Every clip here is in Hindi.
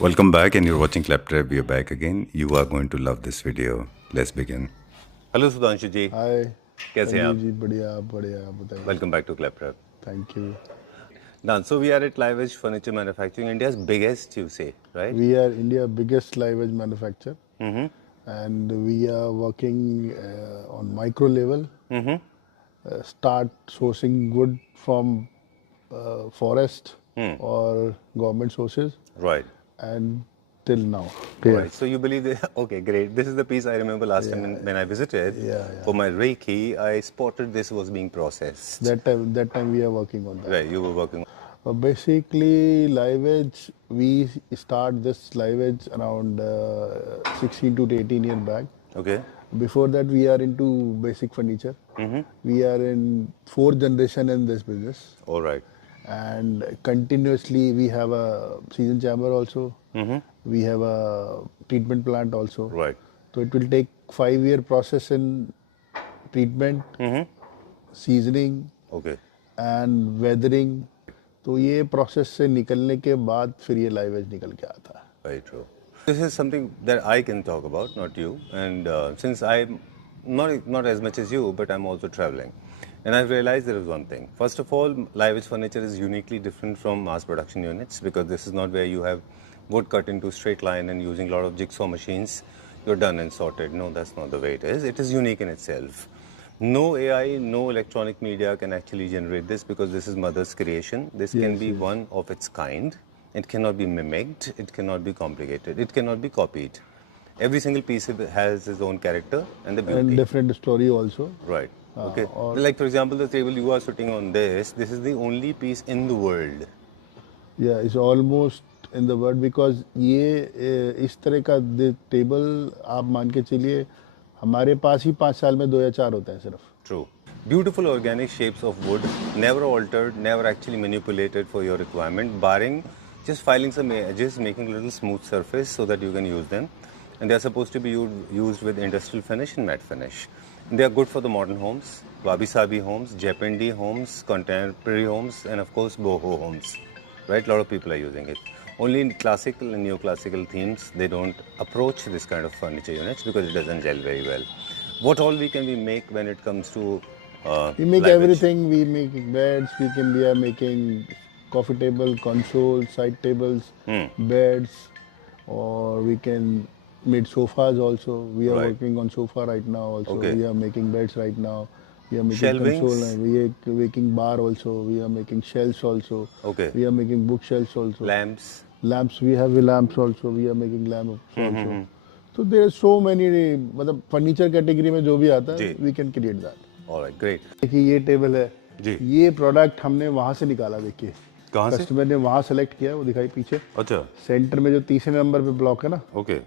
Welcome back, and you're watching Claptrap. We are back again. You are going to love this video. Let's begin. Hello, Sudhanshu ji. हाय कैसे हैं संजीव आप? जी बढ़िया आप बताइए Welcome back to Claptrap. Thank you Now, so we are at Live Edge Furniture Manufacturing, India's biggest, you say, right? We are India biggest live edge manufacture Mm-hmm. And we are working on micro level Mm-hmm. Start sourcing good from forest और government sources Right. And till now Right. So you believe that? Okay, great. This is the piece I remember last time when I visited for my Reiki. I spotted this was being processed. that time we are working on that. Right. You were working. Basically, Live Edge, we start this Live Edge around 16 to 18 years back. Okay. Before that, we are into basic furniture. We are in fourth generation in this business, All right. and continuously we have a season chamber also. We have a treatment plant also. Right. So it will take 5-year process in treatment, seasoning, Okay. and weathering. तो ये प्रोसेस से निकलने के बाद फिर ये लाइव एज निकल के आता है. Very true. This is something that I can talk about, not you. And since I'm not as much as you, but I'm also traveling, and I've realized there is one thing. First of all, live edge furniture is uniquely different from mass production units because this is not where you have wood cut into straight line and using a lot of jigsaw machines. You're done and sorted. No, that's not the way it is. It is unique in itself. No AI, no electronic media can actually generate this because this is mother's creation. This can be one of its kind. It cannot be mimicked. It cannot be complicated. It cannot be copied. Every single piece has its own character and the beauty. And different story also. Right. Okay. Like for example, the table you are sitting on this is the only piece in the world. Yeah, it's almost in the world because ये इस तरह का टेबल आप मान के चलिए हमारे पास ही 5 साल में 2 या 4 होते हैं सिर्फ. True. Beautiful organic shapes of wood, never altered, never actually manipulated for your requirement, barring just filing some edges, making a little smooth surface so that you can use them. And they are supposed to be used with industrial finish and matte finish. And they are good for the modern homes, wabi-sabi homes, Japandi homes, contemporary homes, and of course boho homes. Right? A lot of people are using it. Only in classical and neoclassical themes, they don't approach this kind of furniture units because it doesn't gel very well. What all we make when it comes to We make live edge? everything. We make beds. We are making coffee table, console, side tables, beds, or we can make sofas also. We are Right. working on sofa right now also. Okay. We are making beds right now. We are making Shelvings? console. And we are making bar also. We are making shelves also. Okay. We are making bookshelves also. Lamps. Lamps, we have lamps also. We are making lamps also. So there are so many, मतलब फर्नीचर कैटेगरी में जो भी आता है, we can create that. All right, great. देखिए ये टेबल है, जी. ये प्रोडक्ट हमने वहाँ से निकाला. देखिए कहाँ से? कस्टमर ने वहाँ सेलेक्ट किया, वो दिखाई पीछे अच्छा. सेंटर में जो तीसरे नंबर पे ब्लॉक है ना, ओके.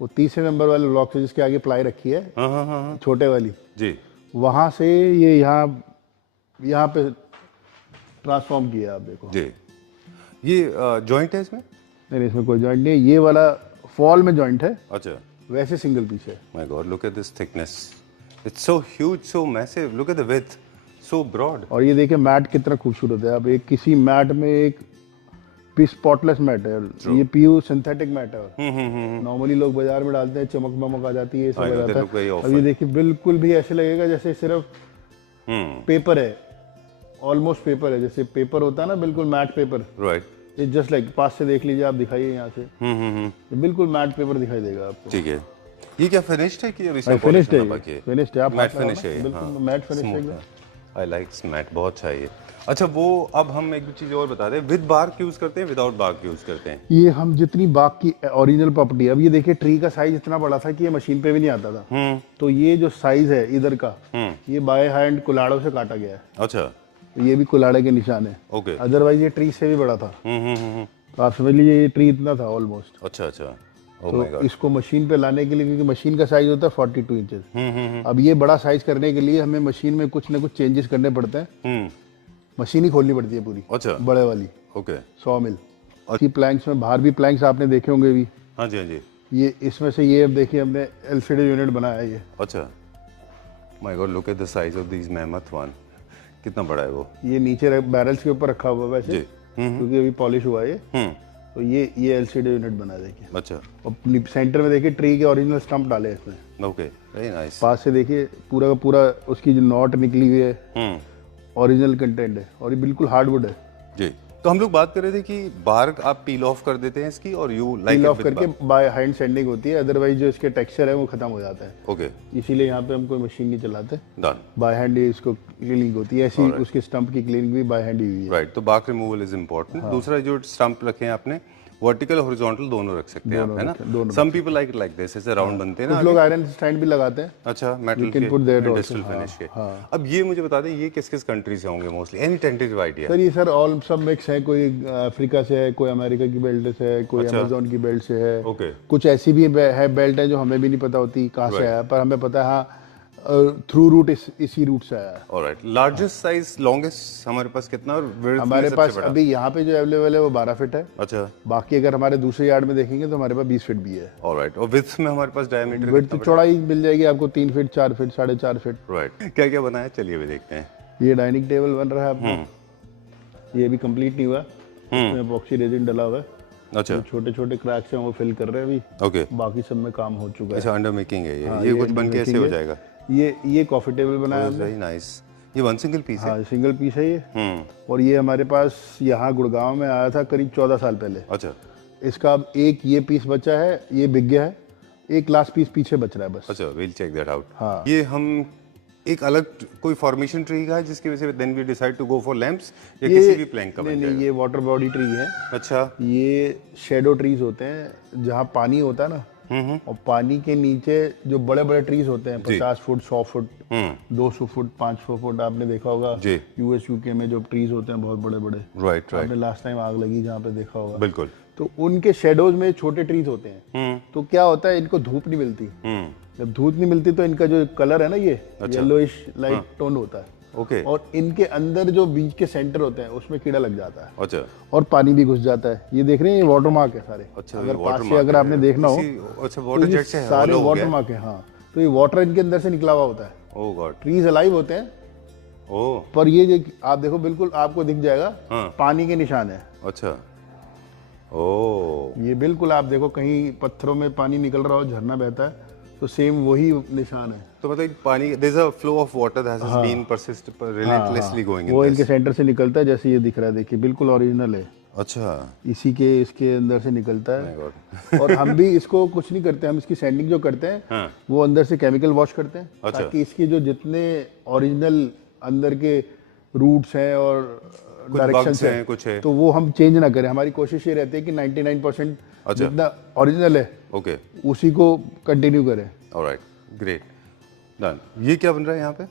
वो तीसरे नंबर वाले ब्लॉक से जिसके आगे प्लाई रखी है, हाँ. छोटे वाली, जी. वहाँ से ये यहाँ पे ट्रांसफॉर्म किया. आप देखो. जी. ये जॉइंट है इसमें? नहीं, इसमें कोई जॉइंट नहीं है. ये वाला फॉल में जॉइंट है, अच्छा. वैसे सिंगल पीस है. My God, look at this thickness. It's so huge, so massive. Look at the width, so broad. और ये देखिए मैट कितना खूबसूरत है. अब एक किसी मैट में एक पीस स्पॉटलेस मैट है. ये प्योर सिंथेटिक मैट है. नॉर्मली लोग बाजार में डालते हैं, चमक ममक आ जाती है, सब I आ know, they जाता look very है. awful. अब ये देखिए बिल्कुल भी ऐसे लगेगा जैसे सिर्फ पेपर है. ऑलमोस्ट पेपर है, जैसे पेपर होता है ना, बिल्कुल मैट पेपर. Right. ये जस्ट लाइक पास से देख लीजिए, आप दिखाइए यहाँ से. ये बिल्कुल मैट पेपर दिखाई देगा आपको. ठीक है. ये क्या फिनिश्ड है कि अभी सब फिनिश्ड है. बाकी है? फिनिश्ड है. आप मैट हाथ लगाओ फिनिश ना, है. बिल्कुल मैट फिनिश है एकदम. आई लाइक मैट, बहुत अच्छा है ये. अच्छा, वो अब हम एक चीज और बता दें, विद बार्क यूज करते हैं, विदाउट बार्क यूज करते हैं? ये हम जितनी बाग की ओरिजिनल प्रॉपर्टी है. अब ये देखिए ट्री का साइज इतना बड़ा था कि ये मशीन पे भी नहीं आता था. तो ये जो साइज है इधर का, ये बाय हैंड कुल्हाड़ों से काटा गया है. अच्छा. ये भी कुल्हाड़े के निशान है. ओके. अदरवाइज ये ट्री से भी बड़ा था. तो आप समझ लीजिए ये ट्री इतना था ऑलमोस्ट. अच्छा. Oh तो my God. इसको मशीन पे लाने के लिए, क्योंकि मशीन का साइज होता है 42 इंचेस. अब ये बड़ा साइज करने के लिए हमें मशीन में कुछ ना कुछ चेंजेस करने पड़ते हैं. मशीन ही खोलनी पड़ती है पूरी. अच्छा. बड़े वाली. ओके. 100 मिल. और प्लैंक्स में बाहर भी प्लैंक्स आपने देखे होंगे भी. हाँ जी. ये इसमें से ये अब देखिए हमने एलसीडी यूनिट बनाया है ये. अच्छा. My God, look at the size of this mammoth one. कितना बड़ा है वो. ये नीचे बैरल्स के ऊपर रखा हुआ है वैसे, क्योंकि अभी पॉलिश हुआ है ये. तो ये एलसीडी यूनिट बना देखिए, अच्छा, और सेंटर में देखिए ट्री के ओरिजिनल स्टंप डाले हैं इसमें। Okay, very nice. पास से देखिए पूरा का पूरा उसकी जो नॉट निकली हुई है ओरिजिनल कंटेंट है, और ये बिल्कुल हार्डवुड है। जी, तो हम लोग बात कर रहे थे कि बाहर आप पील ऑफ कर देते हैं इसकी और you like peel it of करके बाय हैंड सैंडिंग होती है, अदरवाइज जो इसके टेक्सचर है वो खत्म हो जाता है। ओके, इसीलिए यहाँ पे हम कोई मशीन नहीं चलाते, डन, बाय हैंड ही इसको क्लीनिंग होती है। ऐसी उसके स्टंप की क्लीनिंग भी बाय हैंड ही हुई है। राइट। तो बार्क रिमूवल इज इम्पोर्टेंट। दूसरा जो स्टंप रखे हैं आपने, वर्टिकल हॉरिजॉन्टल दोनों रख सकते हैं आप, है ना? सम पीपल लाइक दिस, ऐसे राउंड बनते हैं ना, कुछ लोग आयरन स्टैंड भी लगाते हैं। अच्छा, मेटल के इंडस्ट्रियल फिनिश के। अब ये मुझे बता दें, ये किस किस कंट्री से होंगे mostly? Any tentative idea? Sir ये सर ऑल सब मिक्स है, कोई अफ्रीका से है, कोई अमेरिका की बेल्ट से है, कोई अमेजोन की बेल्ट से है। ओके, कुछ ऐसी भी है बेल्ट है जो हमें भी नहीं पता होती कहाँ से आया, पर हमें पता है हाँ थ्रू रूट इसी रूट से आया है। ऑलराइट। लार्जेस्ट साइज, लॉन्गेस्ट हमारे पास कितना? और width में हमारे सबसे पास बड़ा? अभी यहाँ पे जो अवेलेबल है वो 12 फीट है। अच्छा, बाकी अगर हमारे दूसरे यार्ड में देखेंगे तो हमारे पास 20 फीट भी है। ऑलराइट। और विड्थ में हमारे पास डायमीटर विड्थ चौड़ाई मिल जाएगी आपको 3 फीट, 4 फीट, 4.5 फीट। राइट। क्या क्या बना है, चलिए भी देखते हैं। ये डाइनिंग टेबल बन रहा है आपका, ये भी कंप्लीट नहीं हुआ, इसमें एपॉक्सी रेजिन डला हुआ है। अच्छा, छोटे छोटे क्रैक्स हैं वो फिल कर रहे हैं अभी। ओके, बाकी सब में काम हो चुका है। अच्छा, अंडर मेकिंग है ये कुछ बन के ऐसे हो जाएगा। ये कॉफी टेबल बनाया हमने। Very nice. ये वन सिंगल पीस है? हाँ सिंगल पीस है ये। और ये हमारे पास यहाँ गुड़गांव में आया था करीब 14 साल पहले। अच्छा, इसका अब एक ये पीस बचा है, ये बिक गया है, एक लास्ट पीस पीछे बच रहा है बस। अच्छा, we'll check that out। हाँ। ये हम एक अलग कोई फॉर्मेशन ट्री का है जिसकी वजह से then we decide to go for lamps, या किसी भी प्लैंक का बन नहीं जाएगा? ये वाटर बॉडी ट्री है। अच्छा, ये शेडो ट्रीज होते हैं जहाँ पानी होता है ना, और पानी के नीचे जो बड़े बड़े ट्रीज होते हैं 50 फुट, 100 फुट, 200 फुट, 500 फुट, आपने देखा होगा जी। यूएस यूके में जो ट्रीज होते हैं बहुत बड़े बड़े। राइट, आपने लास्ट टाइम आग लगी जहाँ पे देखा होगा, बिल्कुल। तो उनके शेडोज में छोटे ट्रीज होते हैं। तो क्या होता है, इनको धूप नहीं मिलती। जब धूप नहीं मिलती तो इनका जो कलर है ना, ये येलोइश लाइट टोन होता है। ओके, और इनके अंदर जो बीज के सेंटर होते हैं उसमें कीड़ा लग जाता है, अच्छा, और पानी भी घुस जाता है। ये देख रहे हैं, ये वाटर मार्क है सारे। अच्छा, अगर ये पास water से अगर mark आपने है। देखना हो अच्छा, तो वाटर ये जेट से सारे hollow हो वाटर गया। मार्क है। हाँ, तो ये वाटर इनके अंदर से निकला हुआ होता है। ओह गॉड, ट्रीज अलाइव होते हैं, ओह, पर ये जो आप देखो बिल्कुल आपको दिख जाएगा, हाँ। पानी के निशान है। अच्छा, ओह, ये बिल्कुल आप देखो कहीं पत्थरों में पानी निकल रहा हो, झरना बहता है, तो सेम वही निशान है। तो मतलब पानी, there is a flow of water that has been persist relentlessly going वो इन इनके दिस। सेंटर से निकलता है, जैसे ये दिख रहा है, देखिए बिल्कुल ओरिजिनल है। अच्छा, इसी के इसके अंदर से निकलता माय है। गॉड। और हम भी इसको कुछ नहीं करते, हम इसकी सैंडिंग जो करते हैं हाँ। वो अंदर से केमिकल वॉश करते हैं, अच्छा। ताकि इसके जो जितने ओरिजिनल अंदर के रूट्स हैं और डायरेक्शन bugs हैं, कुछ है। तो वो हम चेंज ना करें। हमारी कोशिश ये रहती है कि 99% अच्छा। जितना ओरिजिनल है ओके, उसी को कंटिन्यू करें। Alright, great, done. ये क्या बन रहा है यहाँ पे?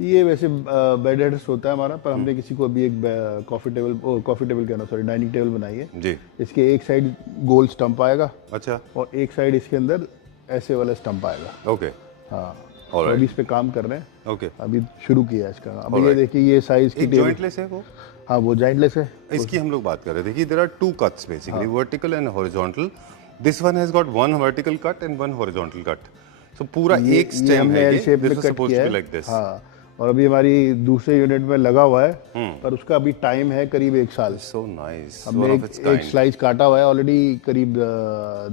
ये वैसे बेड हेड्स होता है हमारा, पर हमने किसी को अभी एक कॉफी टेबल कहना, सॉरी, डाइनिंग टेबल बनाई है। जी, इसके एक साइड गोल स्टंप आएगा, अच्छा, और एक साइड इसके अंदर ऐसे वाला स्टंप आएगा। ओके, हाँ, Alright. अभी इस पे काम कर रहे हैं, ओके। अभी शुरू किया है इसका। अभी ये Alright. देखिए ये साइज की एक टेबल, जॉइंटलेस है वो? हाँ वो जॉइंटलेस है। इसकी हम लोग बात कर रहे थे कि there are two cuts basically, vertical and horizontal. This one has got one vertical cut and one horizontal cut. So पूरा एक ये स्टेम हमने है, एल शेप दिस में वाज कट सपोज्ड किया टू है। Be like this. हाँ, और अभी हमारी दूसरे यूनिट में लगा हुआ है, पर उसका अभी टाइम है करीब 1 साल। सो नाइस, हमने वन ऑफ इट्स एक काइंड। स्लाइस काटा हुआ है ऑलरेडी, करीब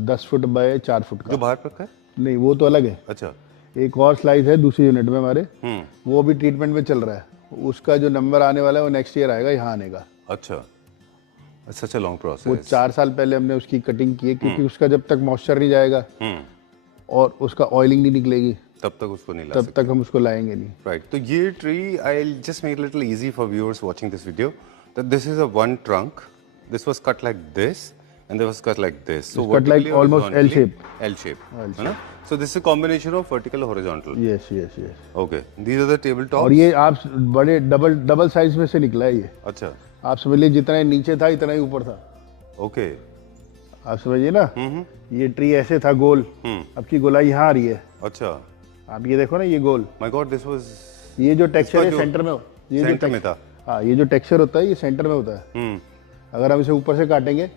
10 फुट बाय 4 फुट का। जो बाहर रखा है? नहीं, वो तो अलग है। अच्छा, एक और स्लाइस है दूसरी यूनिट में हमारे, वो भी ट्रीटमेंट में चल रहा है। उसका जो नंबर आने वाला है वो नेक्स्ट ईयर आएगा यहाँ आने का। अच्छा, सच अ लॉन्ग वो प्रोसेस। 4 साल पहले हमने उसकी कटिंग की है, क्योंकि उसका जब तक मॉइस्चर नहीं जाएगा और उसका ऑयलिंग नहीं निकलेगी, तब तक उसको नहीं ला तब तक हम उसको लाएंगे नहीं। राइट। तो ये tree, I will just make it little easy for viewers watching this video, that this is a one trunk, this was cut like this and this was cut like this, so cut like almost L shape. L shape, है ना? So this is a combination of vertical horizontal. Yes yes yes. Okay, these are the table tops. और ये आप बड़े डबल साइज में से निकला है ये। अच्छा, आप समझ लीजिए जितना ही नीचे था इतना ही ऊपर था। okay, आप समझिए ना, ये ट्री ऐसे था गोल, अब की गोलाई यहाँ आ रही है। अच्छा, आप ये देखो ना, ये गोल, my God, this was ये जो टेक्सचर है जो सेंटर में, ये center में था। हाँ, ये जो टेक्सचर होता है ये सेंटर में होता है। अगर हम इसे ऊपर से काटेंगे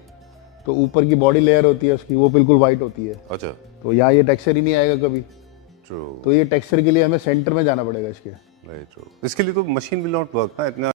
तो ऊपर की बॉडी लेयर होती है उसकी, वो बिल्कुल वाइट होती है, अच्छा, तो यहाँ ये टेक्सचर ही नहीं आएगा कभी। ट्रू, तो ये टेक्सचर के लिए हमें सेंटर में जाना पड़ेगा इसके। Very true. इसके लिए तो मशीन विल नॉट वर्क ना, इतना